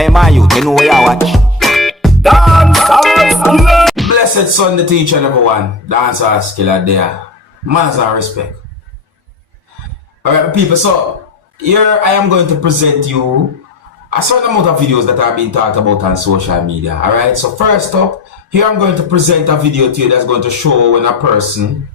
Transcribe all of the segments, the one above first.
Hey man, you know where you watch. Dancehall. Blessed Sunday to each and everyone. Dancehall skilla there. Manners and respect. Alright people, so here I am going to present you a certain amount of videos that have been talked about on social media. Alright, so first up, here I'm going to present a video to you that's going to show when a person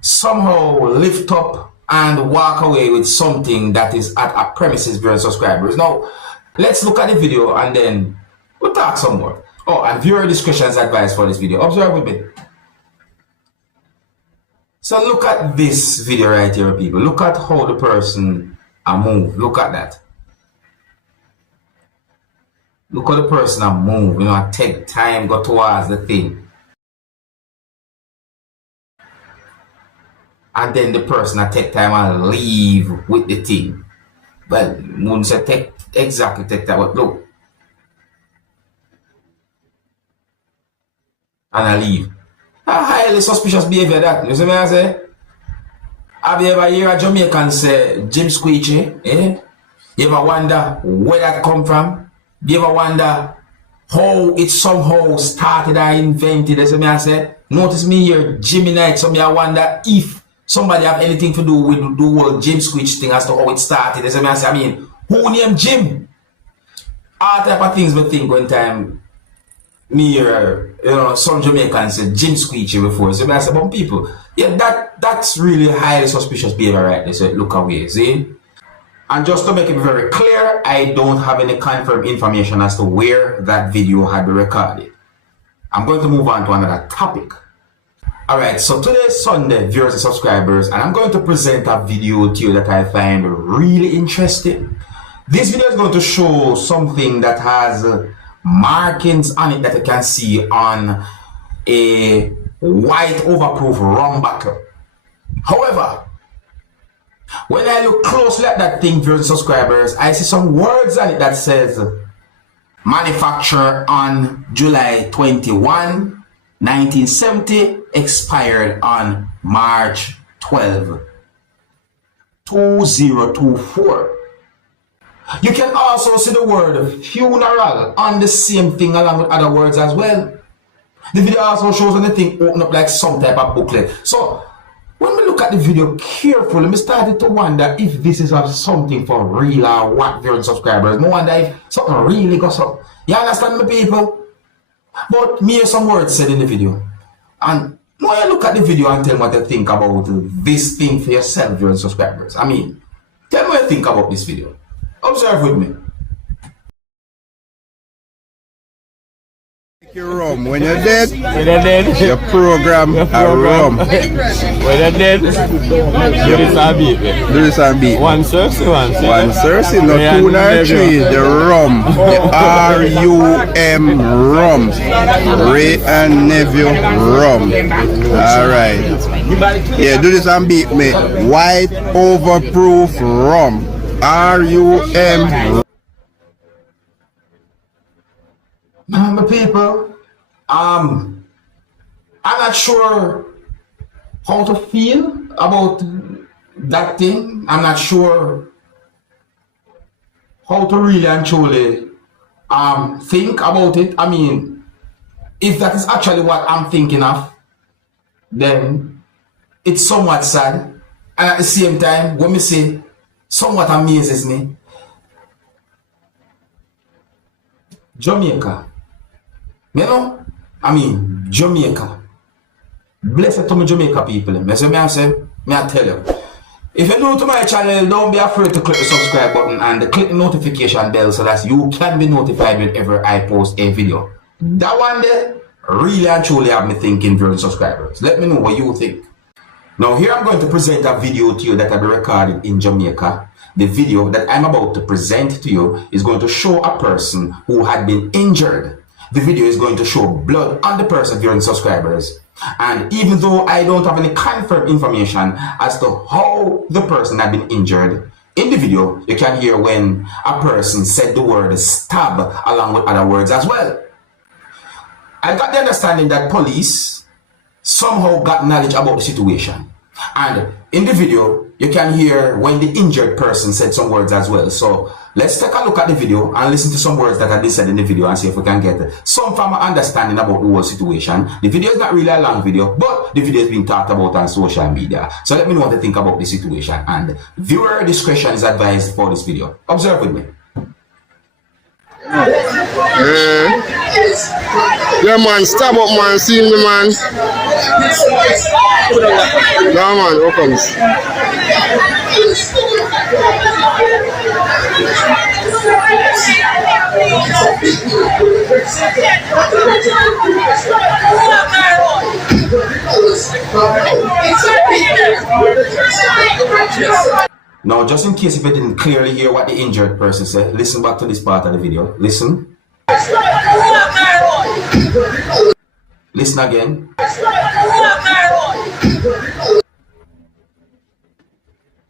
somehow lift up and walk away with something that is at a premises viewer subscribers. Now, let's look at the video and then we'll talk some more. Oh, and viewer discretion is advised for this video. Observe with me. So look at this video right here, people. Look at how the person move. Look at that. Look how the person move. You know, take time, go towards the thing. And then the person take time and leave with the thing. Well, wouldn't say take exactly take that, but look. And I leave. A highly suspicious behavior that. You see what I say? Have you ever heard a Jamaican say Jim Squeechy? Eh? You ever wonder where that come from? You ever wonder how it somehow started or invented? You see what I say? Notice me here, Jimmy Night, so me I wonder if somebody have anything to do with the whole Jim Squeech thing as to how it started. You see what I say? I mean, who named Jim? All type of things we think one time. Me here, you know, some Jamaicans said Jim Squeechy before. So I said, but people, yeah, that's really highly suspicious behavior right there. So look away, see? And just to make it very clear, I don't have any confirmed information as to where that video had been recorded. I'm going to move on to another topic. Alright, so today is Sunday, viewers and subscribers, and I'm going to present a video to you that I find really interesting. This video is going to show something that has markings on it that you can see on a white overproof rum bottle. However, when I look closely at that thing, viewers and subscribers, I see some words on it that says manufactured on July 21, 1970, expired on March 12, 2024. You can also see the word funeral on the same thing along with other words as well. The video also shows when the thing open up like some type of booklet. So when we look at the video carefully, I started to wonder if this is something for real or what, viewers and subscribers. I wonder if something really goes up. You understand me, people? But me hear some words said in the video. And when you look at the video and tell me what you think about this thing for yourself, viewers and subscribers. I mean, tell me what you think about this video. Observe with me. Your rum. When you're dead, your program a rum. When you're dead, do this and beat me. Do this and beat. One Cersei, One Cersei, no two nor three. The rum. The R-U-M rum. Ray and Nephew rum. Alright. Yeah, do this and beat me. White overproof rum. R-U-M. My people, I'm not sure how to feel about that thing. I'm not sure how to really and truly think about it. I mean, if that is actually what I'm thinking of, then it's somewhat sad. And at the same time, when we say somewhat amazes me. Jamaica. You know? I mean, Jamaica. Blessed to my Jamaica people. Me I tell you. If you're new to my channel, don't be afraid to click the subscribe button and click the notification bell so that you can be notified whenever I post a video. That one there really and truly have me thinking, viewers and subscribers. Let me know what you think. Now here I'm going to present a video to you that I've recorded in Jamaica. The video that I'm about to present to you is going to show a person who had been injured. The video is going to show blood on the person, viewers and subscribers. And even though I don't have any confirmed information as to how the person had been injured, in the video you can hear when a person said the word stab along with other words as well. I got the understanding that police somehow got knowledge about the situation. And in the video, you can hear when the injured person said some words as well. So let's take a look at the video and listen to some words that have been said in the video and see if we can get some form of understanding about the whole situation. The video is not really a long video, but the video is being talked about on social media. So let me know what you think about the situation, and viewer discretion is advised for this video. Observe with me. Yeah, man, stop up, man. See me, man. Yeah, man, who comes? Now, just in case if you didn't clearly hear what the injured person said, listen back to this part of the video. Listen. Listen again.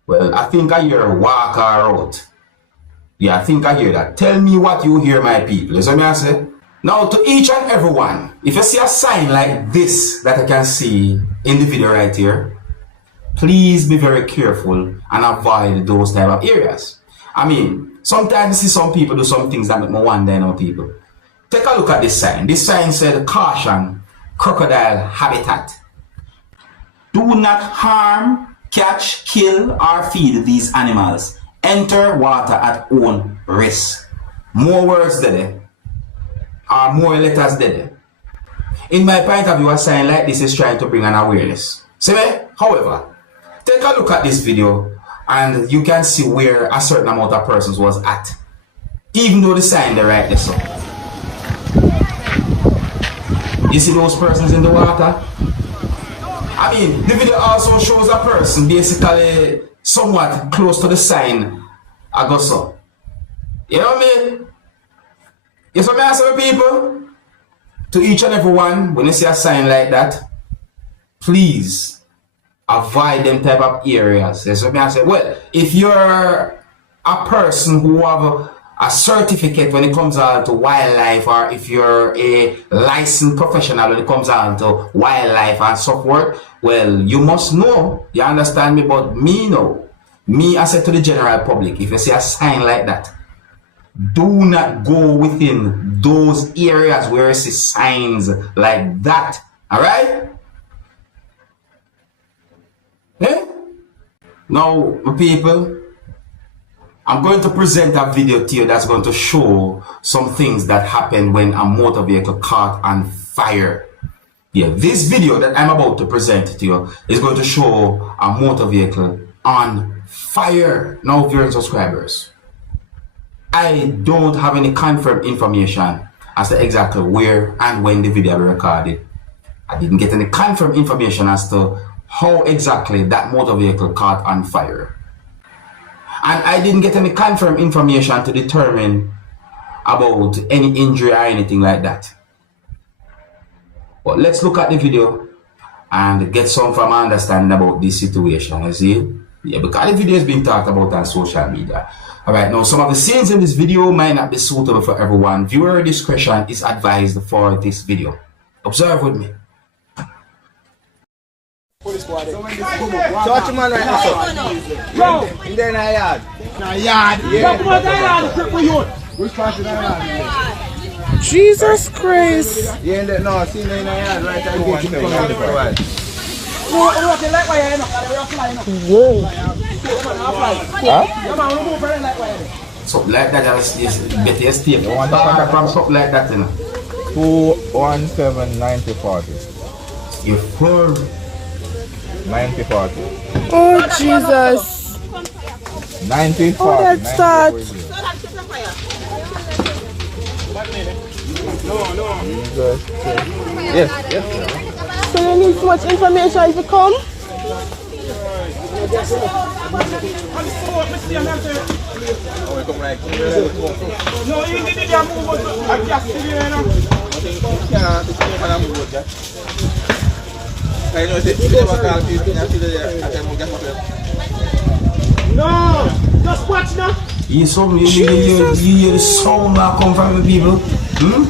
Well, I think I hear walk or out. Yeah, I think I hear that. Tell me what you hear, my people. You see what I say? Now, to each and everyone, if you see a sign like this that I can see in the video right here, please be very careful and avoid those type of areas. I mean, sometimes you see some people do some things that make me wonder, you know, people. Take a look at this sign. This sign said, caution, crocodile habitat. Do not harm, catch, kill, or feed these animals. Enter water at own risk. More words there, or more letters there. In my point of view, a sign like this is trying to bring an awareness. See me? However, take a look at this video and you can see where a certain amount of persons was at. Even though the sign they right there, so. You see those persons in the water? I mean, the video also shows a person basically somewhat close to the sign. I go so. You know what I mean? You see what I say, people? To each and every one, when you see a sign like that, please avoid them type of areas. You see what I say? Well, if you're a person who have a certificate when it comes out to wildlife, or if you're a licensed professional when it comes out to wildlife and so forth, well, you must know. You understand me? But me, no. Me, I said to the general public, if you see a sign like that, do not go within those areas where you see signs like that. Alright? Eh? Now, people, I'm going to present a video to you that's going to show some things that happen when a motor vehicle caught on fire. Yeah, this video that I'm about to present to you is going to show a motor vehicle on fire. Now, viewers and subscribers, I don't have any confirmed information as to exactly where and when the video was recorded. I didn't get any confirmed information as to how exactly that motor vehicle caught on fire. And I didn't get any confirmed information to determine about any injury or anything like that. But let's look at the video and get some from understanding about this situation. You see? Yeah, because the video is being talked about on social media. Alright, now some of the scenes in this video might not be suitable for everyone. Viewer discretion is advised for this video. Observe with me. Touch man right now. Bro, in there in a yard. In a yard? Yeah. Which part in a yard? Jesus Christ. Yeah, in there, no, see in a yard right there. Whoa. Something like that, just better stay. You want to contact from something like that, you know. 217 9040. You fool. 9040. Oh, Jesus. 1940. Oh, that start. Yes, yes, sir. So you need so much information to come? No, just watch now. You hear the sound that come from the people? Hmm?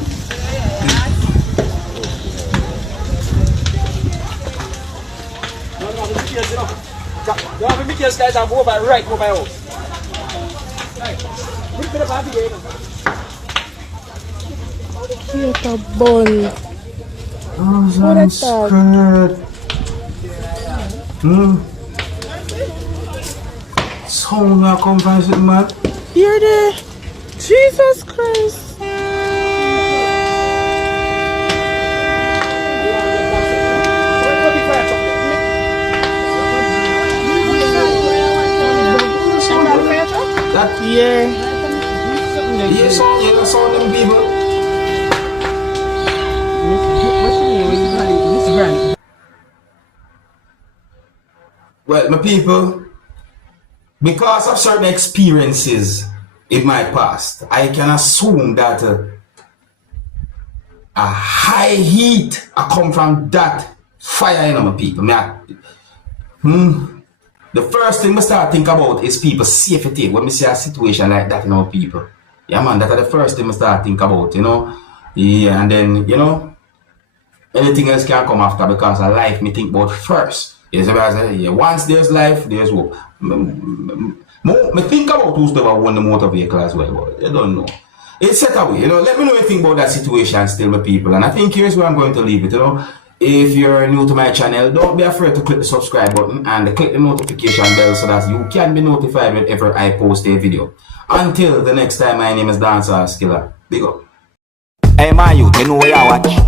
details guys are over right over my house. Get a bun. What is that? Sound not come from it, man. You're there. Jesus Christ. That Yeah. you saw them people. Well, my people, because of certain experiences in my past, I can assume that a high heat come from that fire, my people. The first thing I start think about is people's safety when we see a situation like that, people. Yeah, man, that's the first thing I start think about, Yeah, and then, anything else can come after because of life, me think about first. Yes, I say, yeah, once there's life, there's hope. Me think about who's ever won the motor vehicle as well, but I don't know. It's set away, Let me know what you think about that situation still, my people. And I think here's where I'm going to leave it, If you're new to my channel, don't be afraid to click the subscribe button and click the notification bell so that you can be notified whenever I post a video. Until the next time, my name is Dancehall Skilla. Big up. Hey, my youth, you know where you watch.